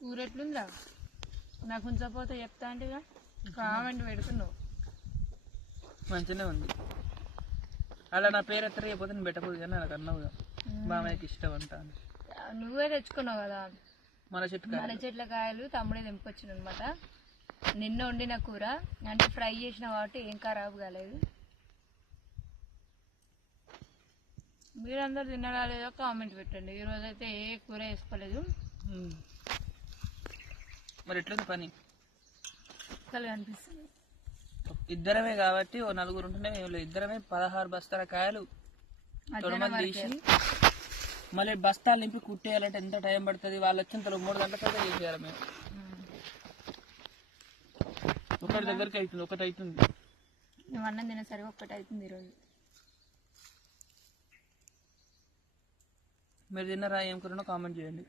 కూర ఎట్లుందా? నాకు ఉంచకపోతే చెప్తా అంటే కామెంట్ పెడుతున్నావు. మంచిగానే ఉంది. అలా నా పేరు ఎత్తర అయిపోతే నేను పెట్టకూడదు కానీ నాకు అన్నావు మామయ్యకి ఇష్టం అంట. నువ్వే తెచ్చుకున్నావు కదా మన చెట్ల కాయలు. తమ్ముడే తెంపుకొచ్చిన అనమాట. నిన్న వండిన కూర అంటే ఫ్రై చేసిన కాబట్టి ఏం ఖరాబు కాలేదు. మీరందరూ తినడా లేదో కామెంట్ పెట్టండి. ఈరోజు అయితే ఏ కూర వేసుకోలేదు. మరి ఎట్లుంది పని? అనిపిస్తుంది. ఇద్దరమే కాబట్టి ఓ నలుగురు ఉంటేనే ఇద్దరమే 16 బస్తాల కాయలు తీసి మళ్ళీ బస్తాలు నింపి కుట్టేయాలంటే ఎంత టైం పడుతుంది? వాళ్ళు వచ్చిన 3 గంటలకైతే చేసేయాలి మేము. ఒకటి దగ్గరికి అవుతుంది, ఒకటి అవుతుంది. మేము అన్నం తినేసరికి ఒక్కటి అవుతుంది ఈరోజు. మీరు తిన్నారా? ఏం కూరనో కామెంట్ చేయండి.